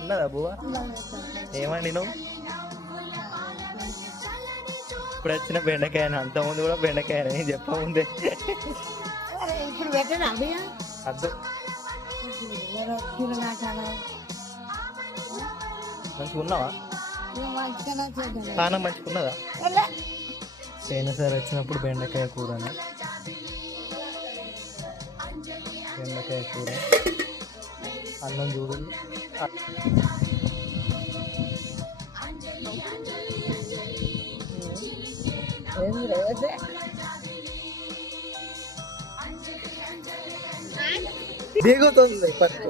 ఉన్నదా బువ్వ? ఏమండి నువ్వు ఇప్పుడు వచ్చిన బెండకాయ అంత ముందు కూడా బెండకాయ అని చెప్పముందే ఇప్పుడు పెట్టనా అద్దు మంచిగా ఉన్నావా? స్థానం మంచిగా ఉన్నదా? పోయినసారి వచ్చినప్పుడు బెండకాయ కూరని బెండకాయ కూర అన్నం చూడండి. దిగుతుంది పట్టు